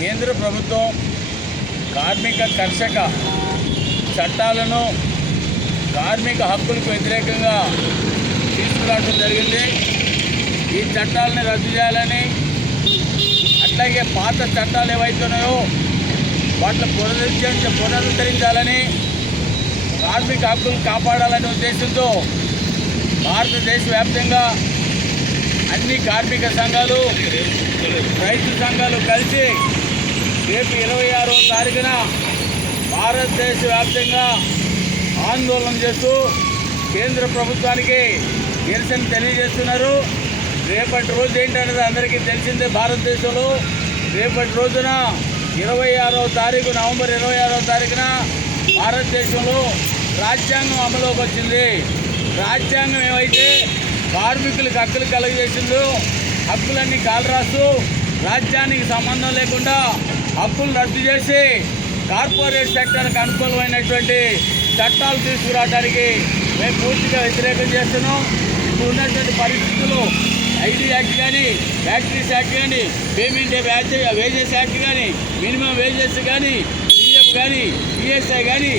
కేంద్ర ప్రభుత్వం కార్మిక కర్షక చట్టాలను కార్మిక హక్కులకు వ్యతిరేకంగా తీసుకురావడం జరిగింది ఈ చట్టాలను రద్దు చేయాలని అట్లాగే పాత చట్టాలు ఏవైతున్నాయో వాటిని పునరుద్ధరించ పునరుద్ధరించాలని కార్మిక హక్కులు కాపాడాలనే ఉద్దేశంతో భారతదేశ వ్యాప్తంగా అన్ని కార్మిక సంఘాలు రైతు సంఘాలు కలిసి రేపు ఇరవై ఆరో తారీఖున భారతదేశ వ్యాప్తంగా ఆందోళన చేస్తూ కేంద్ర ప్రభుత్వానికి నిరసన తెలియజేస్తున్నారు రేపటి రోజు ఏంటనేది అందరికీ తెలిసిందే భారతదేశంలో రేపటి రోజున ఇరవై ఆరో తారీఖు నవంబర్ ఇరవై ఆరో తారీఖున భారతదేశంలో రాజ్యాంగం అమలుకి వచ్చింది రాజ్యాంగం ఏమైతే కార్మికులకు హక్కులు కలుగజేసిండు హక్కులన్నీ కాలరాసు రాజ్యానికి సంబంధం లేకుండా హక్కులు రద్దు చేసి కార్పొరేట్ సెక్టర్కి అనుకూలమైనటువంటి చట్టాలు తీసుకురావడానికి మేము పూర్తిగా వ్యతిరేకం చేస్తున్నాం ఇప్పుడు ఉన్నటువంటి పరిస్థితులు ఐడి యాక్ట్ కానీ ఫ్యాక్టరీస్ యాక్ట్ కానీ పేమెంట్ వేజెస్ యాక్ట్ కానీ మినిమం వేజెస్ కానీ కానీ ఈఎస్ఐ కానీ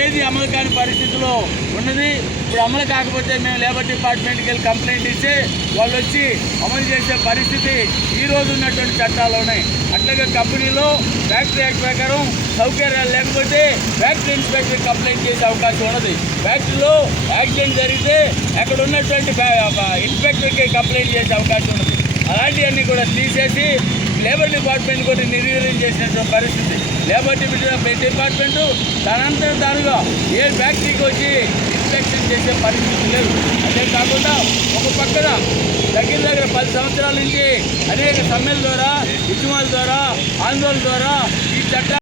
ఏది అమలు కాని పరిస్థితిలో ఉన్నది ఇప్పుడు అమలు కాకపోతే మేము లేబర్ డిపార్ట్మెంట్కి వెళ్ళి కంప్లైంట్ ఇస్తే వాళ్ళు వచ్చి అమలు చేసే పరిస్థితి ఈరోజు ఉన్నటువంటి చట్టాలు ఉన్నాయి అట్లాగే కంపెనీలో ఫ్యాక్టరీ యాక్ట్ ప్రకారం సౌకర్యాలు లేకపోతే ఫ్యాక్టరీ ఇన్స్పెక్టర్ కంప్లైంట్ చేసే అవకాశం ఉన్నది ఫ్యాక్టరీలో యాక్సిడెంట్ జరిగితే అక్కడ ఉన్నటువంటి ఇన్స్పెక్టర్కి కంప్లైంట్ చేసే అవకాశం ఉన్నది అలాంటివన్నీ కూడా తీసేసి లేబర్ డిపార్ట్మెంట్ కూడా నిర్వీర్యం చేసినటువంటి పరిస్థితి లేబర్ డిపార్ట్మెంటు తనంతర తానుగా ఏ ఫ్యాక్టరీకి వచ్చి ఇన్స్పెక్షన్ చేసే పరిస్థితి లేదు అంతేకాకుండా ఒక పక్కన దగ్గర దగ్గర పది సంవత్సరాల నుంచి అనేక సమ్మెల ద్వారా ఉద్యమాల ద్వారా ఆందోళన ద్వారా ఈ చట్ట